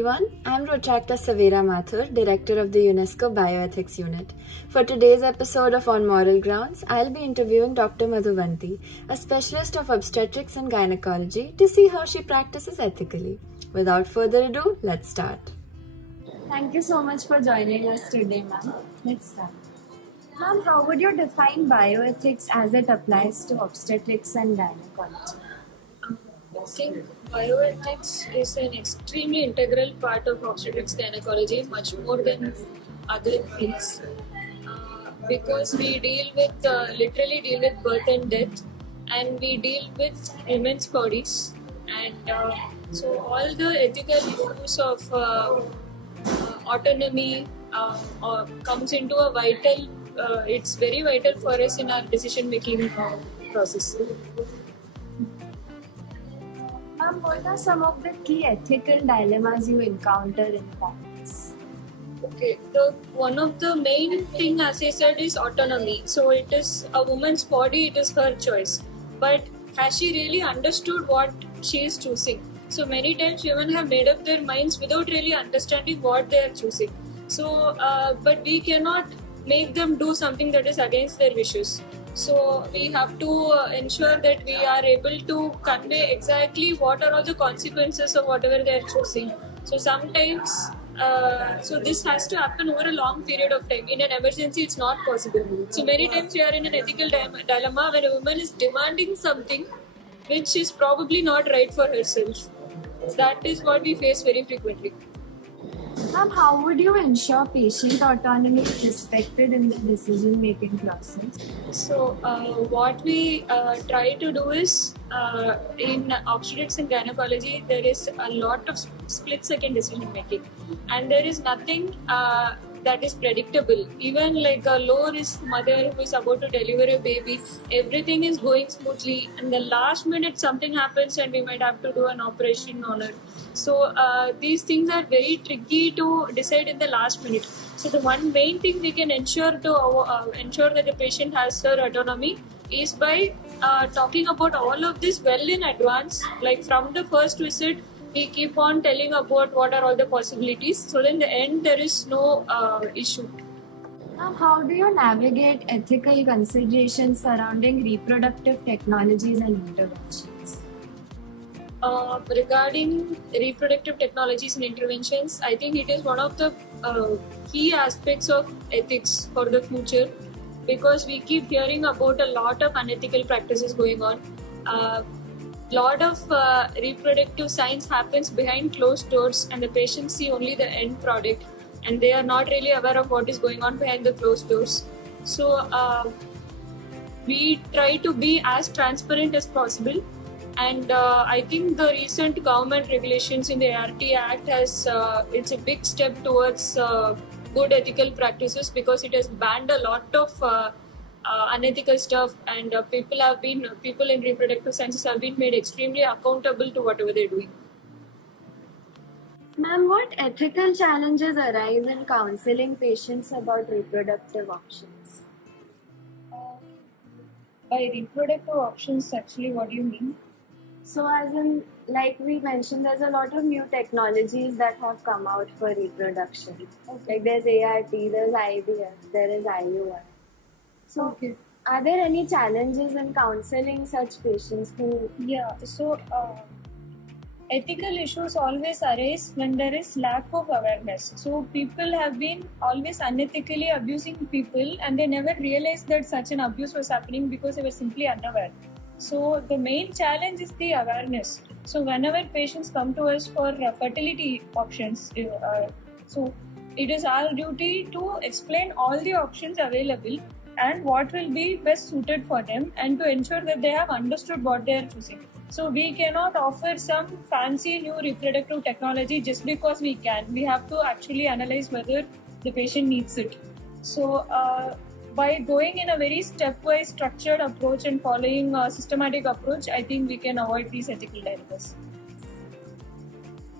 everyone, I'm Rochakta Savera Mathur, Director of the UNESCO Bioethics Unit. For today's episode of On Moral Grounds, I'll be interviewing Dr. Madhuvanti, a specialist of obstetrics and gynecology, to see how she practices ethically. Without further ado, let's start. Thank you so much for joining us today, ma'am. Let's start. Ma'am, how would you define bioethics as it applies to obstetrics and gynecology? I think bioethics is an extremely integral part of obstetrics gynecology, much more than other fields, because we literally deal with birth and death, and we deal with women's bodies, and so all the ethical issues of autonomy comes into a vital. It's very vital for us in our decision-making process. Ma'am, what are some of the key ethical dilemmas you encounter in practice? Okay, one of the main thing, as I said, is autonomy. So it is a woman's body, it is her choice. But has she really understood what she is choosing? So many times women have made up their minds without really understanding what they are choosing. So, but we cannot make them do something that is against their wishes. So we have to ensure that we are able to convey exactly what are all the consequences of whatever they are choosing. So sometimes, so this has to happen over a long period of time. In an emergency, it's not possible. So many times we are in an ethical dilemma when a woman is demanding something which is probably not right for herself. That is what we face very frequently. Ma'am, how would you ensure patient autonomy is respected in the decision-making process? So, what we try to do is, in obstetrics and gynecology, there is a lot of split-second decision-making, and there is nothing that is predictable. Even like a low-risk mother who is about to deliver a baby, everything is going smoothly, and the last minute something happens and we might have to do an operation on her. So these things are very tricky to decide in the last minute. So the one main thing we can ensure to ensure that the patient has her autonomy is by talking about all of this well in advance. Like from the first visit, we keep on telling about what are all the possibilities. So then in the end, there is no issue. Now, how do you navigate ethical considerations surrounding reproductive technologies and interventions? Regarding reproductive technologies and interventions, I think it is one of the key aspects of ethics for the future, because we keep hearing about a lot of unethical practices going on. Lot of reproductive science happens behind closed doors, and the patients see only the end product, and they are not really aware of what is going on behind the closed doors. So we try to be as transparent as possible. And I think the recent government regulations in the ART Act it's a big step towards good ethical practices, because it has banned a lot of unethical stuff, and people in reproductive sciences have been made extremely accountable to whatever they're doing. Ma'am, what ethical challenges arise in counseling patients about reproductive options? By reproductive options, actually, what do you mean? So as in, like we mentioned, there's a lot of new technologies that have come out for reproduction. Okay. Like there's ART, there's IVF, there is IUI. So okay. Are there any challenges in counseling such patients who... Yeah, so ethical issues always arise when there is lack of awareness. So people have been always unethically abusing people, and they never realized that such an abuse was happening because they were simply unaware. So the main challenge is the awareness. So whenever patients come to us for fertility options, so it is our duty to explain all the options available and what will be best suited for them, and to ensure that they have understood what they are choosing. So we cannot offer some fancy new reproductive technology just because we can. We have to actually analyze whether the patient needs it. So by going in a very stepwise structured approach and following a systematic approach, I think we can avoid these ethical dilemmas.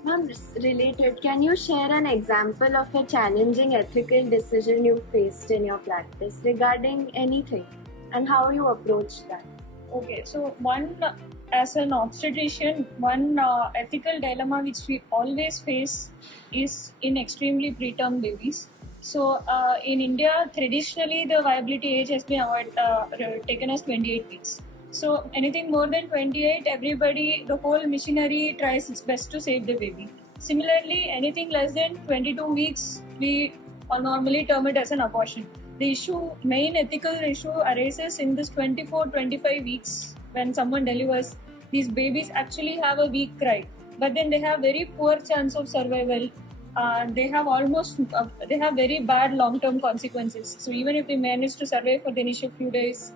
Ma'am, related, can you share an example of a challenging ethical decision you faced in your practice regarding anything, and how you approached that? Okay, so as an obstetrician, one ethical dilemma which we always face is in extremely preterm babies. So in India, traditionally the viability age has been taken as 28 weeks. So anything more than 28, everybody, the whole machinery tries its best to save the baby. Similarly, anything less than 22 weeks, we normally term it as an abortion. The main ethical issue arises in this 24-25 weeks when someone delivers. These babies actually have a weak cry, but then they have very poor chance of survival. They have very bad long-term consequences. So even if they manage to survive for the initial few days,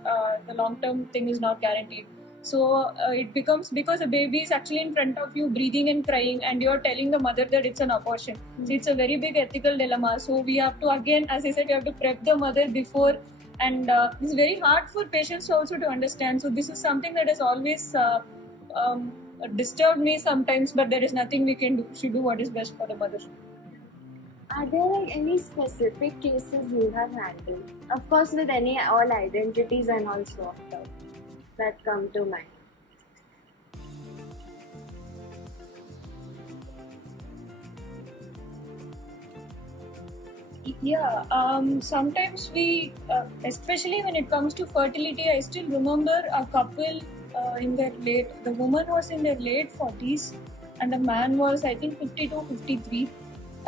the long-term thing is not guaranteed. So it becomes, because a baby is actually in front of you breathing and crying, and you're telling the mother that it's an abortion. So it's a very big ethical dilemma. So we have to, again, as I said, we have to prep the mother before, and it's very hard for patients also to understand. So this is something that has always disturbed me sometimes, but there is nothing we can do. We should do what is best for the mother. Are there any specific cases you have handled? Of course, with all identities and all swapped out that come to mind. Yeah, sometimes we, especially when it comes to fertility, I still remember a couple the woman was in their late 40s and the man was, I think, 52, 53.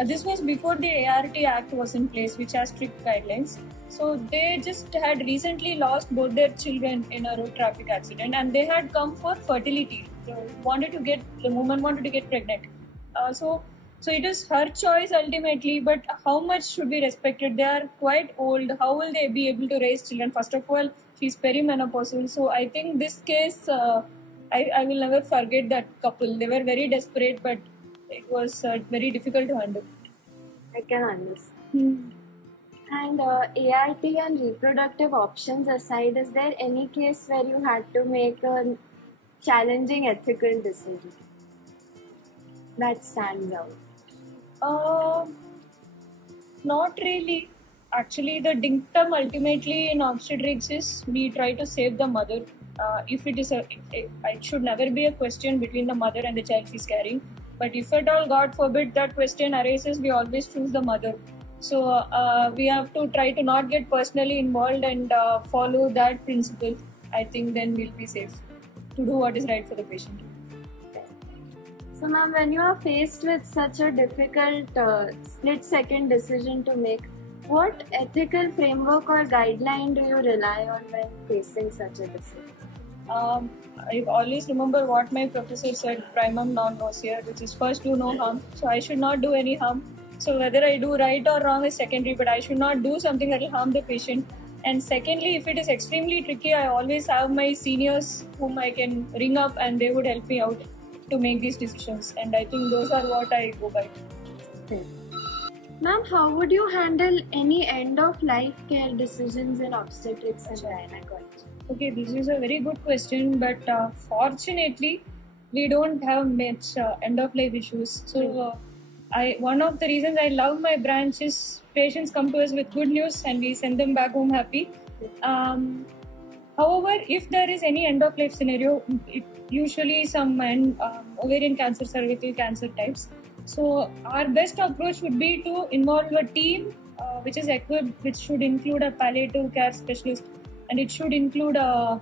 This was before the ART Act was in place, which has strict guidelines. So they just had recently lost both their children in a road traffic accident, and they had come for fertility. The woman wanted to get pregnant. So it is her choice ultimately, but how much should be respected? They are quite old. How will they be able to raise children? First of all, she's perimenopausal. So I think this case, I will never forget that couple. They were very desperate, but it was very difficult to handle. I can understand. And ART and reproductive options aside, is there any case where you had to make a challenging ethical decision that stands out? Not really. Actually, the dictum ultimately in obstetrics is we try to save the mother. If it is it should never be a question between the mother and the child she's carrying. But if at all, God forbid, that question arises, we always choose the mother. So we have to try to not get personally involved and follow that principle. I think then we'll be safe to do what is right for the patient. So ma'am, when you are faced with such a difficult split-second decision to make, what ethical framework or guideline do you rely on when facing such a decision? I always remember what my professor said, primum non nocere, which is first do no harm. So I should not do any harm. So whether I do right or wrong is secondary, but I should not do something that will harm the patient. And secondly, if it is extremely tricky, I always have my seniors whom I can ring up and they would help me out to make these decisions. And I think those are what I go by. Ma'am, how would you handle any end-of-life care decisions in obstetrics and gynecology? Okay, this is a very good question, but fortunately, we don't have much end-of-life issues. So, one of the reasons I love my branch is patients come to us with good news and we send them back home happy. However, if there is any end-of-life scenario, usually some ovarian cancer, cervical cancer types. So, our best approach would be to involve a team which is equipped, which should include a palliative care specialist, and it should include a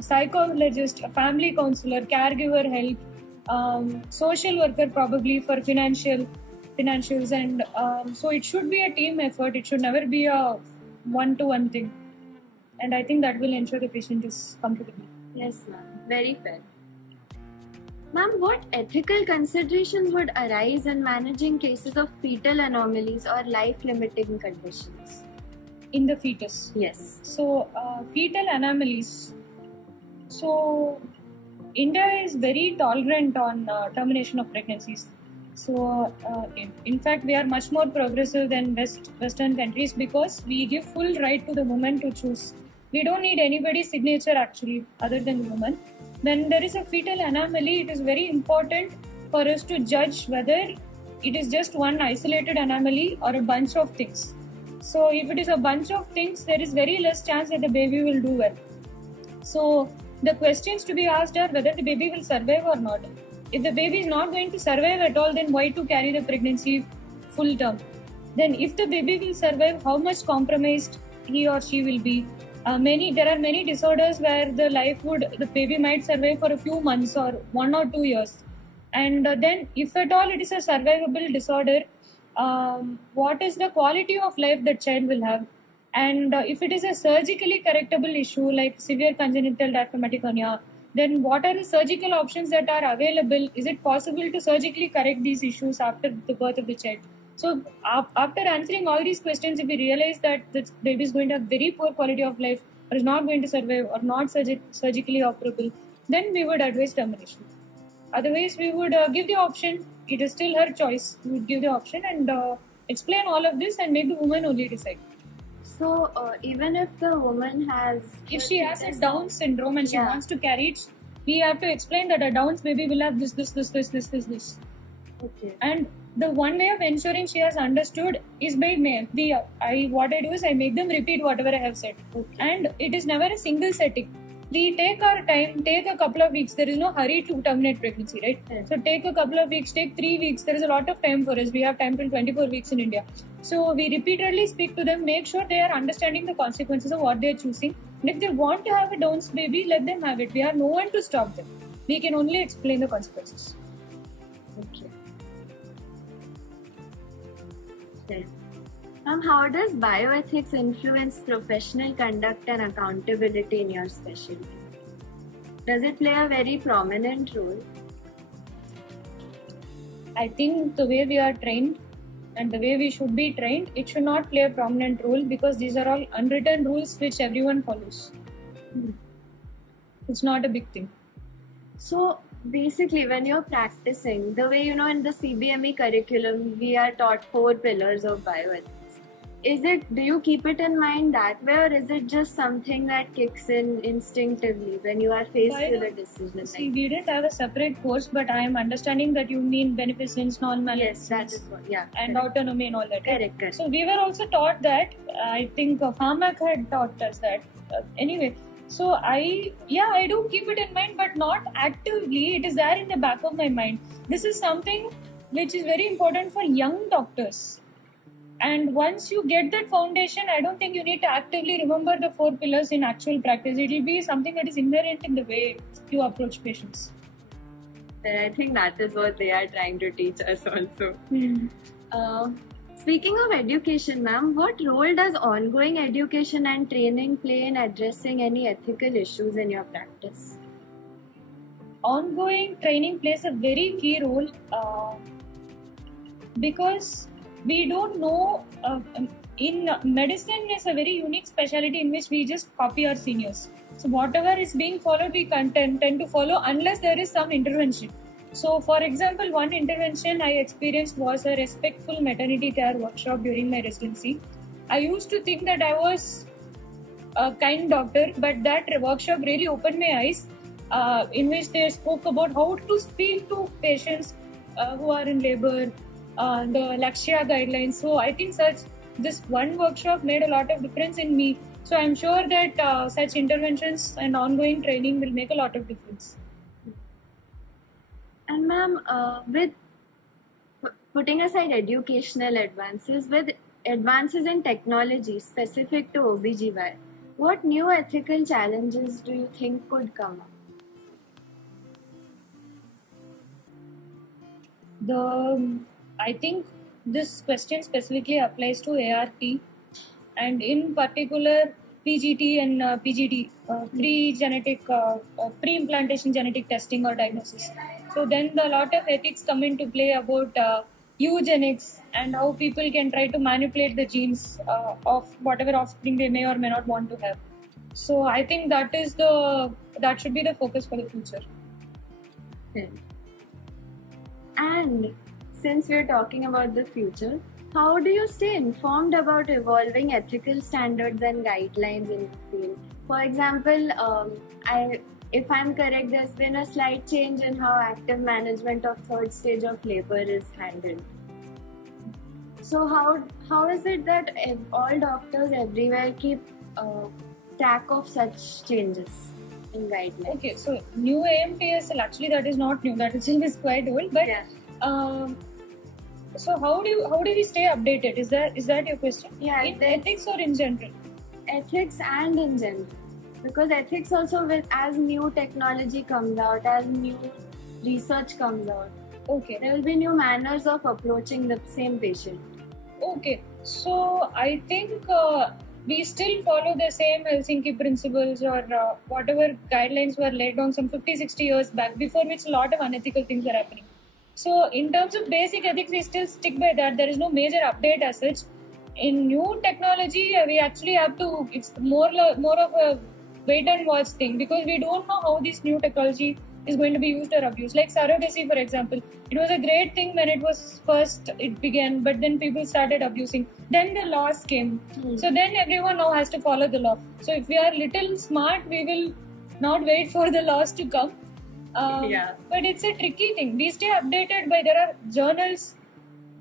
psychologist, a family counselor, caregiver help, social worker probably for financials, and so it should be a team effort. It should never be a one-to-one thing, and I think that will ensure the patient is comfortable. Yes, ma'am. Very fair. Ma'am, what ethical considerations would arise in managing cases of fetal anomalies or life-limiting conditions? In the fetus? Yes. So, fetal anomalies. So, India is very tolerant on termination of pregnancies. So, in fact, we are much more progressive than Western countries because we give full right to the woman to choose. We don't need anybody's signature actually, other than the woman. When there is a fetal anomaly, it is very important for us to judge whether it is just one isolated anomaly or a bunch of things. So if it is a bunch of things, there is very less chance that the baby will do well. So the questions to be asked are whether the baby will survive or not. If the baby is not going to survive at all, then why to carry the pregnancy full term? Then if the baby will survive, how much compromised he or she will be? There are many disorders where the baby might survive for a few months or 1 or 2 years. And then if at all it is a survivable disorder, what is the quality of life that child will have? And if it is a surgically correctable issue like severe congenital diaphragmatic hernia, then what are the surgical options that are available? Is it possible to surgically correct these issues after the birth of the child? So after answering all these questions, if we realize that the baby is going to have very poor quality of life or is not going to survive or not surgically operable, then we would advise termination. Otherwise, we would give the option. It is still her choice. We would give the option and explain all of this and make the woman only decide. So even if the woman if she has a Down syndrome and she wants to carry it, we have to explain that a Down's baby will have this. Okay. And the one way of ensuring she has understood is by what I do is I make them repeat whatever I have said. Okay. And it is never a single setting. We take our time, take a couple of weeks. There is no hurry to terminate pregnancy, right? Yes. So take a couple of weeks, take 3 weeks. There is a lot of time for us. We have time till 24 weeks in India. So we repeatedly speak to them, make sure they are understanding the consequences of what they are choosing. And if they want to have a Down's baby, let them have it. We have no one to stop them. We can only explain the consequences. Okay. How does bioethics influence professional conduct and accountability in your specialty? Does it play a very prominent role? I think the way we are trained and the way we should be trained, it should not play a prominent role because these are all unwritten rules which everyone follows. It's not a big thing. So basically, when you're practicing, the way in the CBME curriculum, we are taught 4 pillars of bioethics. Do you keep it in mind that way, or is it just something that kicks in instinctively when you are faced with a decision? See, we didn't have a separate course, but I am understanding that you mean beneficence, Yes, non-maleficence. that is what, and correct. autonomy and all that. Correct. So we were also taught that. I think Pharmac had taught us that. Anyway, so I do keep it in mind, but not actively. It is there in the back of my mind. This is something which is very important for young doctors. And once you get that foundation, I don't think you need to actively remember the 4 pillars in actual practice. It will be something that is inherent in the way you approach patients. I think that is what they are trying to teach us also. Speaking of education, ma'am, what role does ongoing education and training play in addressing any ethical issues in your practice? Ongoing training plays a very key role because we don't know. In medicine is a very unique specialty in which we just copy our seniors. So whatever is being followed, we tend to follow unless there is some intervention. So for example, one intervention I experienced was a respectful maternity care workshop during my residency. I used to think that I was a kind doctor, but that workshop really opened my eyes, in which they spoke about how to speak to patients who are in labor, the Lakshya guidelines. So I think this one workshop made a lot of difference in me. So I'm sure that such interventions and ongoing training will make a lot of difference. And ma'am, with putting aside educational advances, with advances in technology specific to OBGYN, what new ethical challenges do you think could come up? I think this question specifically applies to ART and in particular PGT and PGD, pre-implantation genetic testing or diagnosis. So then a lot of ethics come into play about eugenics and how people can try to manipulate the genes of whatever offspring they may or may not want to have. So I think that should be the focus for the future. And since we're talking about the future, how do you stay informed about evolving ethical standards and guidelines in the field? For example, if I'm correct, there's been a slight change in how active management of 3rd stage of labor is handled. So how is it that all doctors everywhere keep track of such changes? in guidelines. Okay, so new AMPSL, actually that is not new, that itself is quite old, but so how do we stay updated? Is that your question? Yeah, in ethics or in general? Ethics and in general, because ethics also will, as new technology comes out, as new research comes out, Okay, there will be new manners of approaching the same patient. okay. So I think we still follow the same Helsinki principles or whatever guidelines were laid down some 50-60 years back, before which a lot of unethical things are happening. So in terms of basic ethics, we still stick by that. There is no major update as such. In new technology, we actually have to. It's more of a wait and watch thing, because we don't know how this new technology is going to be used or abused. Like surrogacy, for example, it was a great thing when it began, but then people started abusing. Then the laws came, so then everyone now has to follow the law. So if we are little smart, we will not wait for the laws to come. But it's a tricky thing. We stay updated by, there are journals.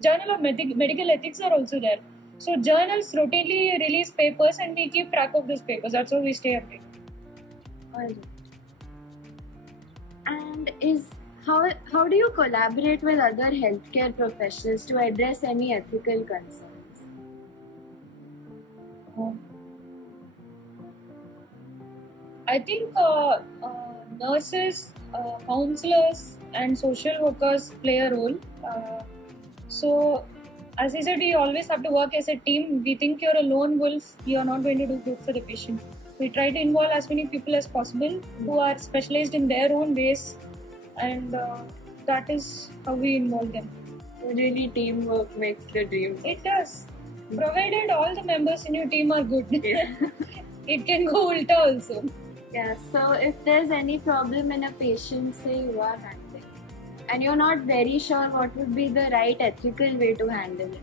Journal of Medical Ethics are also there. So journals routinely release papers and we keep track of those papers. That's how we stay updated. Alright. And how do you collaborate with other healthcare professionals to address any ethical concerns? I think nurses, counselors, and social workers play a role. So, as I said, we always have to work as a team. We think you're a lone wolf, you're not going to do good for the patient. We try to involve as many people as possible who are specialized in their own ways, and that is how we involve them. So really, teamwork makes the dream. It does. Provided all the members in your team are good. Yeah. It can go ulta also. Yeah, so if there's any problem in a patient, say you are handling, and you're not very sure what would be the right ethical way to handle it,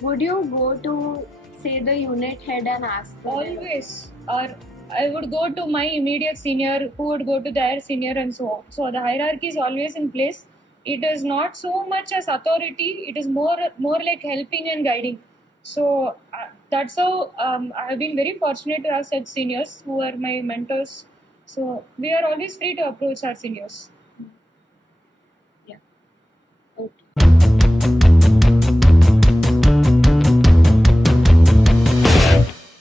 would you go to, say, the unit head and ask for their Always. Or I would go to my immediate senior, who would go to their senior, and so on. So the hierarchy is always in place. It is not so much as authority, it is more like helping and guiding. So that's how I have been very fortunate to have such seniors who are my mentors. So we are always free to approach our seniors. Yeah. Okay.